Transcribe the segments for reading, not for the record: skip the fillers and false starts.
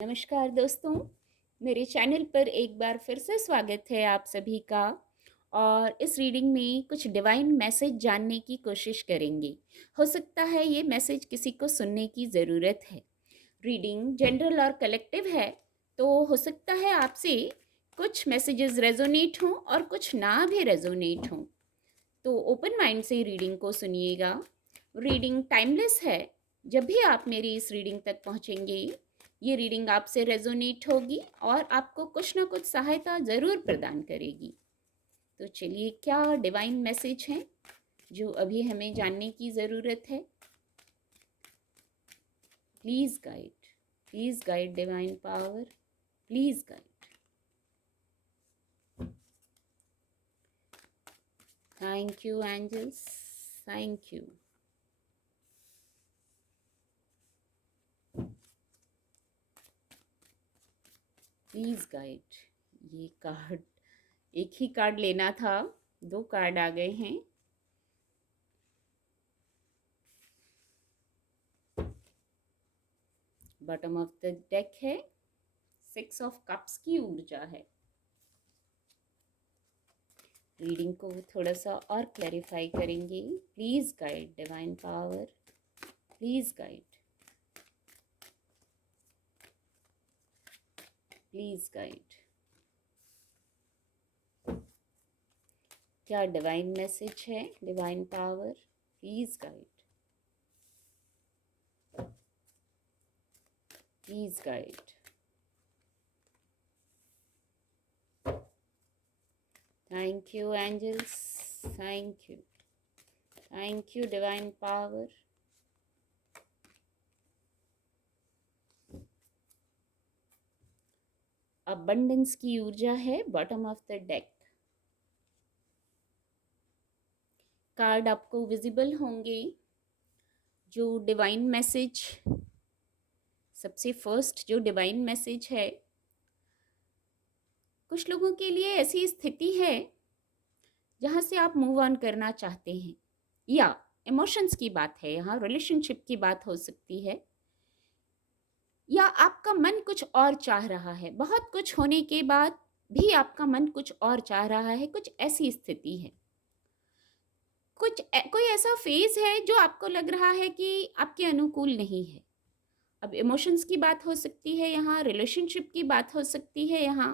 नमस्कार दोस्तों, मेरे चैनल पर एक बार फिर से स्वागत है आप सभी का। और इस रीडिंग में कुछ डिवाइन मैसेज जानने की कोशिश करेंगे। हो सकता है ये मैसेज किसी को सुनने की ज़रूरत है। रीडिंग जनरल और कलेक्टिव है, तो हो सकता है आपसे कुछ मैसेजेस रेजोनेट हों और कुछ ना भी रेजोनेट हों। तो ओपन माइंड से रीडिंग को सुनिएगा। रीडिंग टाइमलेस है। जब भी आप मेरी इस रीडिंग तक पहुंचेंगे, ये रीडिंग आपसे रेजोनेट होगी और आपको कुछ ना कुछ सहायता ज़रूर प्रदान करेगी। तो चलिए, क्या डिवाइन मैसेज हैं जो अभी हमें जानने की ज़रूरत है? Please guide divine power, please guide. Thank you angels, thank you. Please guide. ये कार्ड, एक ही कार्ड लेना था, दो कार्ड आ गए हैं। बॉटम ऑफ द डेक है, 6 ऑफ कप्स की ऊर्जा है। रीडिंग को थोड़ा सा और क्लैरिफाई करेंगे। Please guide divine power, please guide, please guide. क्या डिवाइन मैसेज है? Divine power, please guide, please guide. Thank you angels, thank you divine power. Abundance की ऊर्जा है, bottom of the deck. Card आपको विजिबल होंगे। जो divine message, सबसे first जो डिवाइन मैसेज है, कुछ लोगों के लिए ऐसी स्थिति है जहाँ से आप मूव ऑन करना चाहते हैं, या इमोशंस की बात है, यहाँ रिलेशनशिप की बात हो सकती है, या आपका मन कुछ और चाह रहा है। बहुत कुछ होने के बाद भी आपका मन कुछ और चाह रहा है, कुछ ऐसी स्थिति है। कोई ऐसा फेज है जो आपको लग रहा है कि आपके अनुकूल नहीं है। अब इमोशंस की बात हो सकती है, यहाँ रिलेशनशिप की बात हो सकती है। यहाँ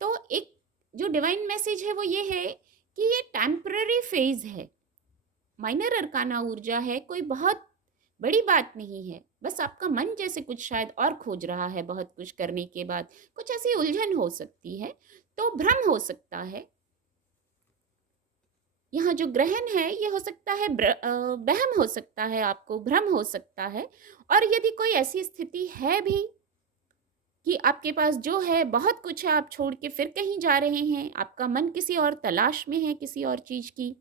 तो एक जो डिवाइन मैसेज है वो ये है कि ये टेम्पररी फेज है, माइनर अरकाना ऊर्जा है, कोई बहुत बड़ी बात नहीं है। बस आपका मन जैसे कुछ शायद और खोज रहा है, बहुत कुछ करने के बाद कुछ ऐसी उलझन हो सकती है, तो भ्रम हो सकता है। यहाँ जो ग्रहण है ये हो सकता है वहम हो सकता है, आपको भ्रम हो सकता है। और यदि कोई ऐसी स्थिति है भी कि आपके पास जो है बहुत कुछ है, आप छोड़ के फिर कहीं जा रहे हैं, आपका मन किसी और तलाश में है, किसी और चीज की,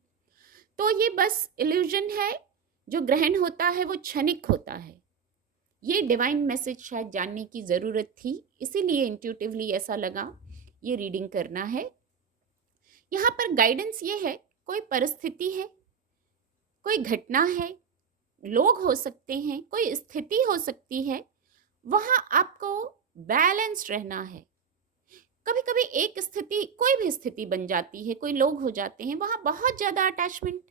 तो ये बस इल्यूजन है। जो ग्रहण होता है वो क्षणिक होता है। ये डिवाइन मैसेज शायद जानने की ज़रूरत थी, इसीलिए इंट्यूटिवली ऐसा लगा ये रीडिंग करना है। यहाँ पर गाइडेंस ये है, कोई परिस्थिति है, कोई घटना है, लोग हो सकते हैं, कोई स्थिति हो सकती है, वहाँ आपको बैलेंस रहना है। कभी कभी एक स्थिति, कोई भी स्थिति बन जाती है, कोई लोग हो जाते हैं, वहाँ बहुत ज़्यादा अटैचमेंट,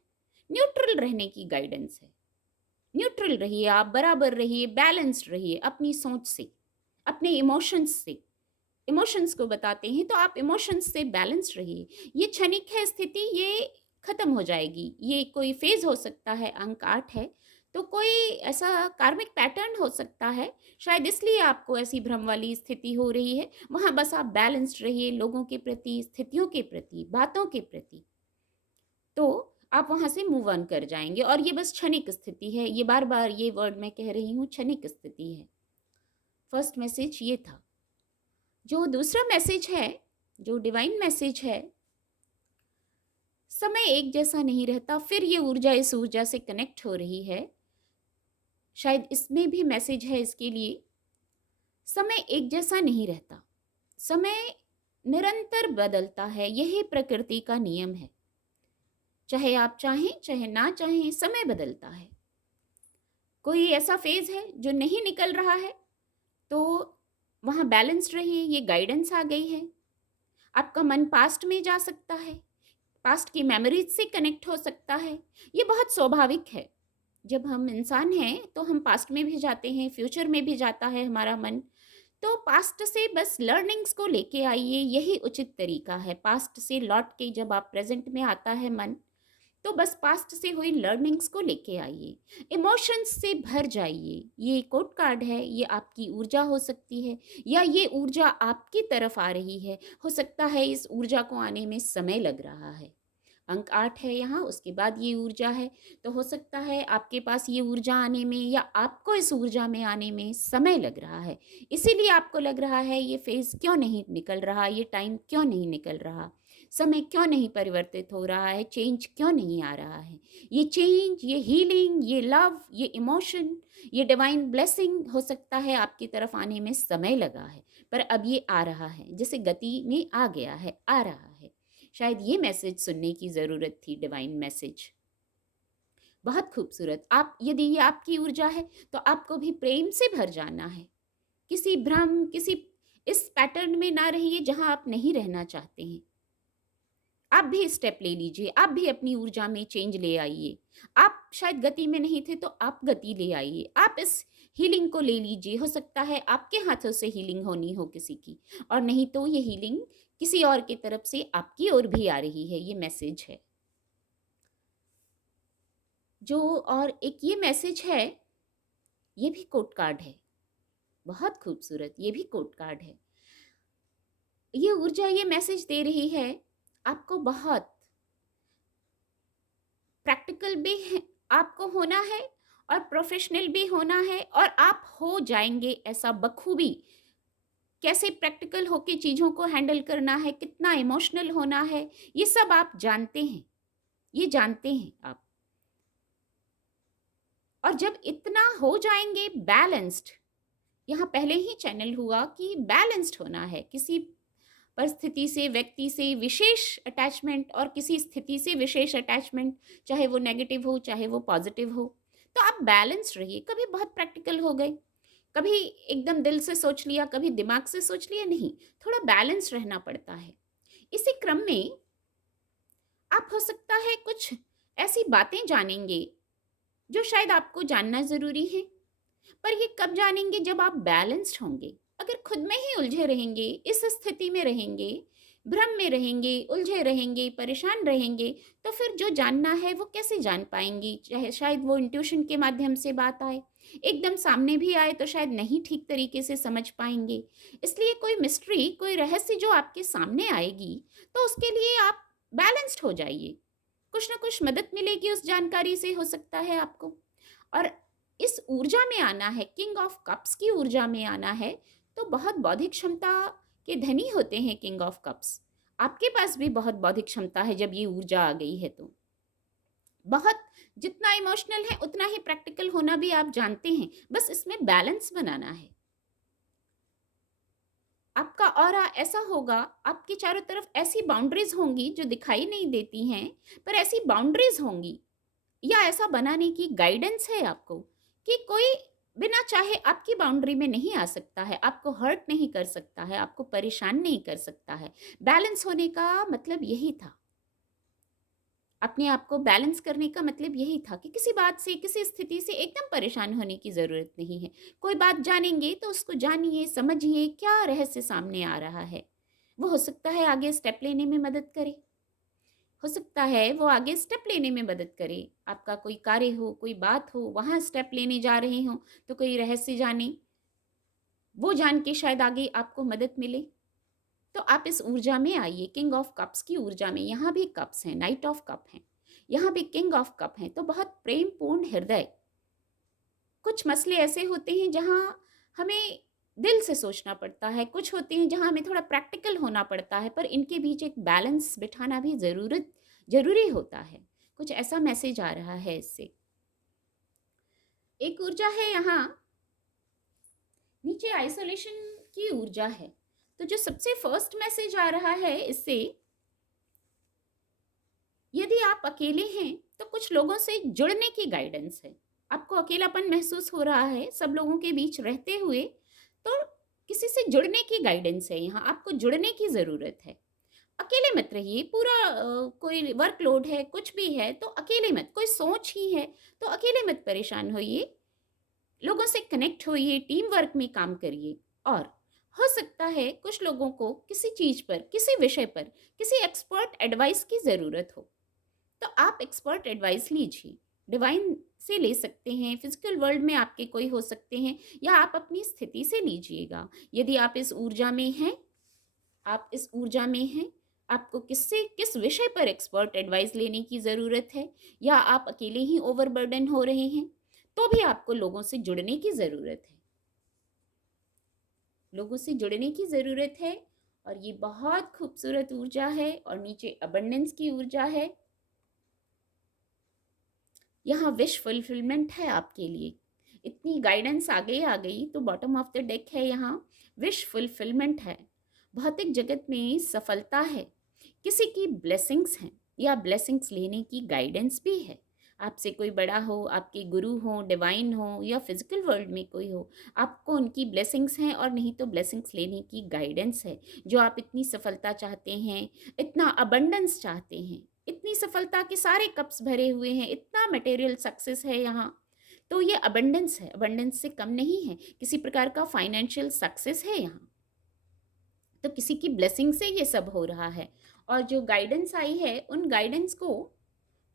न्यूट्रल रहने की गाइडेंस है। न्यूट्रल रहिए, आप बराबर रहिए, बैलेंस्ड रहिए अपनी सोच से, अपने इमोशंस से। इमोशंस को बताते हैं तो आप इमोशंस से बैलेंस्ड रहिए। ये क्षणिक है स्थिति, ये खत्म हो जाएगी। ये कोई फेज हो सकता है, अंक 8 है, तो कोई ऐसा कार्मिक पैटर्न हो सकता है, शायद इसलिए आपको ऐसी भ्रम वाली स्थिति हो रही है। वहाँ बस आप बैलेंस्ड रहिए, लोगों के प्रति, स्थितियों के प्रति, बातों के प्रति, तो आप वहां से मूव ऑन कर जाएंगे। और ये बस क्षणिक स्थिति है, ये बार बार ये वर्ड मैं कह रही हूँ, क्षणिक स्थिति है। फर्स्ट मैसेज ये था। जो दूसरा मैसेज है, जो डिवाइन मैसेज है, समय एक जैसा नहीं रहता। फिर ये ऊर्जा इस ऊर्जा से कनेक्ट हो रही है, शायद इसमें भी मैसेज है इसके लिए। समय एक जैसा नहीं रहता, समय निरंतर बदलता है, यही प्रकृति का नियम है। चाहे आप चाहें चाहे ना चाहें, समय बदलता है। कोई ऐसा फेज है जो नहीं निकल रहा है, तो वहाँ बैलेंस्ड रहिए, ये गाइडेंस आ गई है। आपका मन पास्ट में जा सकता है, पास्ट की मेमोरीज से कनेक्ट हो सकता है। ये बहुत स्वाभाविक है। जब हम इंसान हैं तो हम पास्ट में भी जाते हैं, फ्यूचर में भी जाता है हमारा मन। तो पास्ट से बस लर्निंग्स को लेके आइए, यही उचित तरीका है। पास्ट से लौट के जब आप प्रेजेंट में आता है मन, तो बस पास्ट से हुई लर्निंग्स को लेके आइए, इमोशंस से भर जाइए। ये कोड कार्ड है, ये आपकी ऊर्जा हो सकती है, या ये ऊर्जा आपकी तरफ आ रही है। हो सकता है इस ऊर्जा को आने में समय लग रहा है। अंक 8 है यहाँ, उसके बाद ये ऊर्जा है। तो हो सकता है आपके पास ये ऊर्जा आने में, या आपको इस ऊर्जा में आने में समय लग रहा है। इसीलिए आपको लग रहा है ये फेज़ क्यों नहीं निकल रहा, ये टाइम क्यों नहीं निकल रहा, समय क्यों नहीं परिवर्तित हो रहा है, चेंज क्यों नहीं आ रहा है। ये चेंज, ये हीलिंग, ये लव, ये इमोशन, ये डिवाइन ब्लेसिंग हो सकता है आपकी तरफ आने में समय लगा है, पर अब ये आ रहा है, जैसे गति में आ गया है, आ रहा है। शायद ये मैसेज सुनने की ज़रूरत थी, डिवाइन मैसेज। बहुत खूबसूरत। आप, यदि ये आपकी ऊर्जा है तो आपको भी प्रेम से भर जाना है। किसी भ्रम, किसी इस पैटर्न में ना रहिए जहां आप नहीं रहना चाहते हैं। आप भी स्टेप ले लीजिए, आप भी अपनी ऊर्जा में चेंज ले आइए। आप शायद गति में नहीं थे तो आप गति ले आइए। आप इस हीलिंग को ले लीजिए। हो सकता है आपके हाथों से हीलिंग होनी हो किसी की, और नहीं तो ये हीलिंग किसी और की तरफ से आपकी ओर भी आ रही है। ये मैसेज है जो, और एक ये मैसेज है, ये भी कोड कार्ड है, बहुत खूबसूरत। ये भी कोड कार्ड है। ये ऊर्जा ये मैसेज दे रही है आपको, बहुत प्रैक्टिकल भी है आपको होना है, और प्रोफेशनल भी होना है, और आप हो जाएंगे ऐसा बखूबी। कैसे प्रैक्टिकल होके चीज़ों को हैंडल करना है, कितना इमोशनल होना है, ये सब आप जानते हैं, ये जानते हैं आप। और जब इतना हो जाएंगे बैलेंस्ड, यहाँ पहले ही चैनल हुआ कि बैलेंस्ड होना है, किसी परिस्थिति से, व्यक्ति से विशेष अटैचमेंट और किसी स्थिति से विशेष अटैचमेंट, चाहे वो नेगेटिव हो चाहे वो पॉजिटिव हो, तो आप बैलेंस्ड रहिए। कभी बहुत प्रैक्टिकल हो गए, कभी एकदम दिल से सोच लिया, कभी दिमाग से सोच लिया, नहीं, थोड़ा बैलेंस रहना पड़ता है। इसी क्रम में आप, हो सकता है कुछ ऐसी बातें जानेंगे जो शायद आपको जानना ज़रूरी है, पर ये कब जानेंगे, जब आप बैलेंस्ड होंगे। अगर खुद में ही उलझे रहेंगे, इस स्थिति में रहेंगे, भ्रम में रहेंगे, उलझे रहेंगे, परेशान रहेंगे, तो फिर जो जानना है वो कैसे जान पाएंगी। चाहे शायद वो इंट्यूशन के माध्यम से बात आए, एकदम सामने भी आए तो शायद नहीं ठीक तरीके से समझ पाएंगे। इसलिए कोई मिस्ट्री, कोई रहस्य जो आपके सामने आएगी, तो उसके लिए आप बैलेंस्ड हो जाइए। कुछ ना कुछ मदद मिलेगी उस जानकारी से, हो सकता है आपको। और इस ऊर्जा में आना है, किंग ऑफ कप्स की ऊर्जा में आना है, तो बहुत बौद्धिक क्षमता के धनी होते हैं किंग ऑफ कप्स। आपके पास भी बहुत बौद्धिक क्षमता है जब ये ऊर्जा आ गई है, तो बहुत, जितना इमोशनल है उतना ही प्रैक्टिकल होना भी आप जानते हैं। बस इसमें बैलेंस बनाना है। आपका ऑरा ऐसा होगा, आपके चारों तरफ ऐसी बाउंड्रीज होंगी जो दिखाई नहीं देती हैं, पर ऐसी बाउंड्रीज होंगी, या ऐसा बनाने की गाइडेंस है आपको कि कोई बिना चाहे आपकी बाउंड्री में नहीं आ सकता है, आपको हर्ट नहीं कर सकता है, आपको परेशान नहीं कर सकता है। बैलेंस होने का मतलब यही था, अपने आप को बैलेंस करने का मतलब यही था कि किसी बात से, किसी स्थिति से एकदम परेशान होने की ज़रूरत नहीं है। कोई बात जानेंगे तो उसको जानिए, समझिए क्या रहस्य सामने आ रहा है। वो हो सकता है आगे स्टेप लेने में मदद करे, हो सकता है वो आगे स्टेप लेने में मदद करे। आपका कोई कार्य हो, कोई बात हो, वहाँ स्टेप लेने जा रहे हो तो कोई रहस्य जाने, वो जान के शायद आगे आपको मदद मिले। तो आप इस ऊर्जा में आइए, किंग ऑफ कप्स की ऊर्जा में। यहाँ भी कप्स हैं, नाइट ऑफ कप हैं, यहाँ भी किंग ऑफ कप हैं। तो बहुत प्रेमपूर्ण हृदय। कुछ मसले ऐसे होते हैं जहाँ हमें दिल से सोचना पड़ता है, कुछ होते हैं जहाँ हमें थोड़ा प्रैक्टिकल होना पड़ता है, पर इनके बीच एक बैलेंस बिठाना भी ज़रूरी होता है। कुछ ऐसा मैसेज आ रहा है इससे। एक ऊर्जा है यहाँ नीचे, आइसोलेशन की ऊर्जा है। तो जो सबसे फर्स्ट मैसेज आ रहा है इससे, यदि आप अकेले हैं तो कुछ लोगों से जुड़ने की गाइडेंस है। आपको अकेलापन महसूस हो रहा है सब लोगों के बीच रहते हुए, तो किसी से जुड़ने की गाइडेंस है यहाँ, आपको जुड़ने की ज़रूरत है। अकेले मत रहिए, पूरा कोई वर्कलोड है, कुछ भी है तो अकेले मत, कोई सोच ही है तो अकेले मत परेशान होइए, लोगों से कनेक्ट होइए, टीम वर्क में काम करिए। और हो सकता है कुछ लोगों को किसी चीज़ पर, किसी विषय पर, किसी एक्सपर्ट एडवाइस की ज़रूरत हो, तो आप एक्सपर्ट एडवाइस लीजिए। डिवाइन से ले सकते हैं, फिजिकल वर्ल्ड में आपके कोई हो सकते हैं, या आप अपनी स्थिति से लीजिएगा। यदि आप इस ऊर्जा में हैं, आप इस ऊर्जा में हैं, आपको किससे, किस विषय पर एक्सपर्ट एडवाइस लेने की ज़रूरत है, या आप अकेले ही ओवरबर्डन हो रहे हैं, तो भी आपको लोगों से जुड़ने की ज़रूरत है। लोगों से जुड़ने की ज़रूरत है। और ये बहुत खूबसूरत ऊर्जा है, और नीचे अबंडेंस की ऊर्जा है। यहाँ विश फुलफिलमेंट है आपके लिए। इतनी गाइडेंस आगे आ गई तो बॉटम ऑफ द डेक है यहाँ, विश फुलफिलमेंट है। भौतिक जगत में सफलता है, किसी की ब्लेसिंग्स हैं, या ब्लेसिंग्स लेने की गाइडेंस भी है। आपसे कोई बड़ा हो, आपके गुरु हो, डिवाइन हो, या फिजिकल वर्ल्ड में कोई हो, आपको उनकी ब्लेसिंग्स हैं, और नहीं तो ब्लेसिंग्स लेने की गाइडेंस है। जो आप इतनी सफलता चाहते हैं, इतना अबंडेंस चाहते हैं, इतनी सफलता के सारे कप्स भरे हुए हैं, इतना मटेरियल सक्सेस है यहाँ, तो ये अबंडेंस है, अबंडेंस से कम नहीं है। किसी प्रकार का फाइनेंशियल सक्सेस है यहाँ, तो किसी की ब्लेसिंग से ये सब हो रहा है। और जो गाइडेंस आई है, उन गाइडेंस को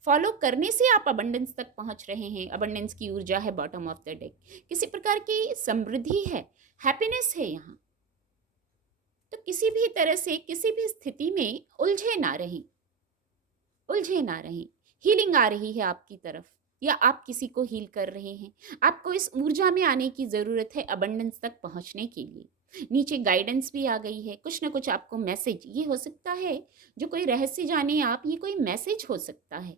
फॉलो करने से आप अबंडेंस तक पहुंच रहे हैं। अबंडेंस की ऊर्जा है बॉटम ऑफ द डेक, किसी प्रकार की समृद्धि है, हैप्पीनेस है यहाँ। तो किसी भी तरह से, किसी भी स्थिति में उलझे ना रहें, उलझे ना रहें। हीलिंग आ रही है आपकी तरफ, या आप किसी को हील कर रहे हैं। आपको इस ऊर्जा में आने की ज़रूरत है अबंडेंस तक पहुंचने के लिए। नीचे गाइडेंस भी आ गई है, कुछ ना कुछ आपको मैसेज, ये हो सकता है जो कोई रहस्य जाने आप, ये कोई मैसेज हो सकता है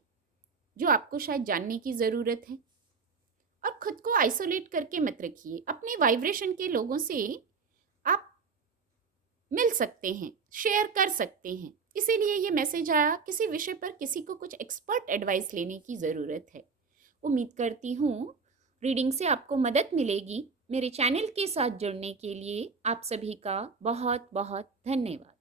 जो आपको शायद जानने की ज़रूरत है। और खुद को आइसोलेट करके मत रखिए, अपने वाइब्रेशन के लोगों से आप मिल सकते हैं, शेयर कर सकते हैं। इसीलिए ये मैसेज आया, किसी विषय पर किसी को कुछ एक्सपर्ट एडवाइस लेने की ज़रूरत है। उम्मीद करती हूँ रीडिंग से आपको मदद मिलेगी। मेरे चैनल के साथ जुड़ने के लिए आप सभी का बहुत बहुत धन्यवाद।